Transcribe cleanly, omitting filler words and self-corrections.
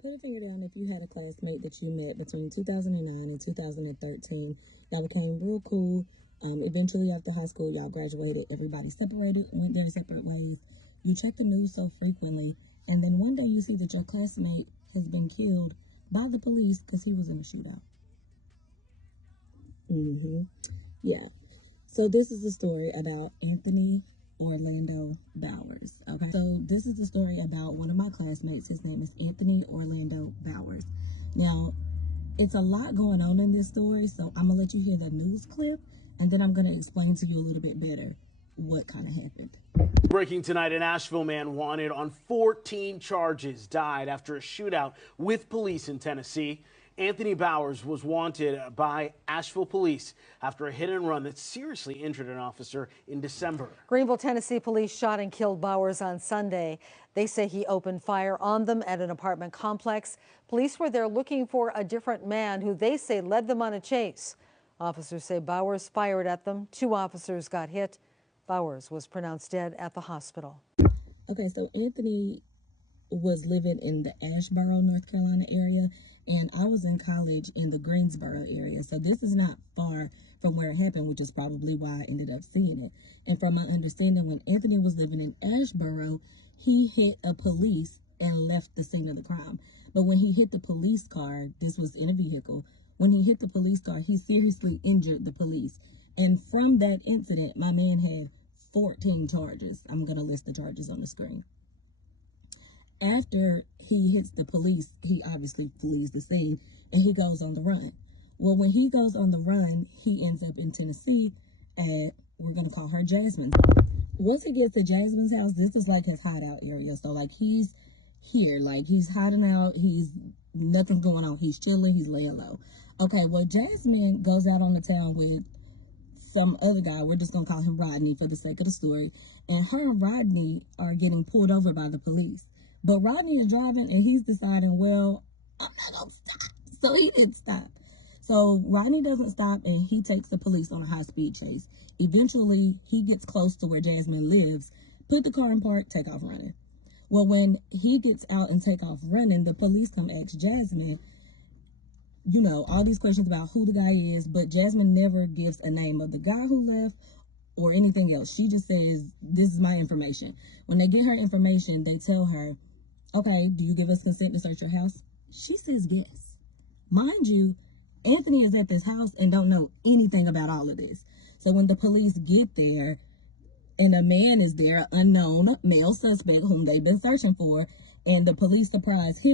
Put a finger down if you had a classmate that you met between 2009 and 2013 that became real cool. Eventually, after high school, y'all graduated, everybody separated, went their separate ways. You check the news so frequently, and then one day you see that your classmate has been killed by the police because he was in a shootout. Yeah. So this is a story about Anthony Orlando Bowers. Okay. So this is a story about one of my classmates. His name is Anthony Orlando Bowers. Now, it's a lot going on in this story, so I'm gonna let you hear the news clip, and then I'm gonna explain to you a little bit better what kind of happened. Breaking tonight, an Asheville man wanted on 14 charges died after a shootout with police in Tennessee. Anthony Bowers was wanted by Asheville police after a hit and run that seriously injured an officer in December. Greenville, Tennessee police shot and killed Bowers on Sunday. They say he opened fire on them at an apartment complex. Police were there looking for a different man who they say led them on a chase. Officers say Bowers fired at them. 2 officers got hit. Bowers was pronounced dead at the hospital. Okay, so Anthony was living in the Asheboro, North Carolina area, and I was in college in the Greensboro area. So this is not far from where it happened, which is probably why I ended up seeing it. And from my understanding, when Anthony was living in Asheboro, he hit a police and left the scene of the crime. But when he hit the police car, this was in a vehicle, when he hit the police car, he seriously injured the police. And from that incident, my man had 14 charges. I'm going to list the charges on the screen. After he hits the police, he obviously flees the scene and he goes on the run. Well, when he goes on the run, he ends up in Tennessee at, we're going to call her Jasmine. Once he gets to Jasmine's house, this is like his hideout area. So like he's here, like he's hiding out, nothing's going on. He's chilling, he's laying low. Okay, well, Jasmine goes out on the town with some other guy. We're just going to call him Rodney for the sake of the story. And her and Rodney are getting pulled over by the police. But Rodney is driving and he's deciding, well, I'm not going to stop. So he didn't stop. So Rodney doesn't stop and he takes the police on a high-speed chase. Eventually, he gets close to where Jasmine lives, put the car in park, take off running. Well, when he gets out and take off running, the police come ask Jasmine, you know, all these questions about who the guy is, but Jasmine never gives a name of the guy who left or anything else. She just says, this is my information. When they get her information, they tell her, okay, do you give us consent to search your house? She says yes. Mind you, Anthony is at this house and don't know anything about all of this. So when the police get there and a man is there, unknown male suspect whom they've been searching for, and the police surprise him,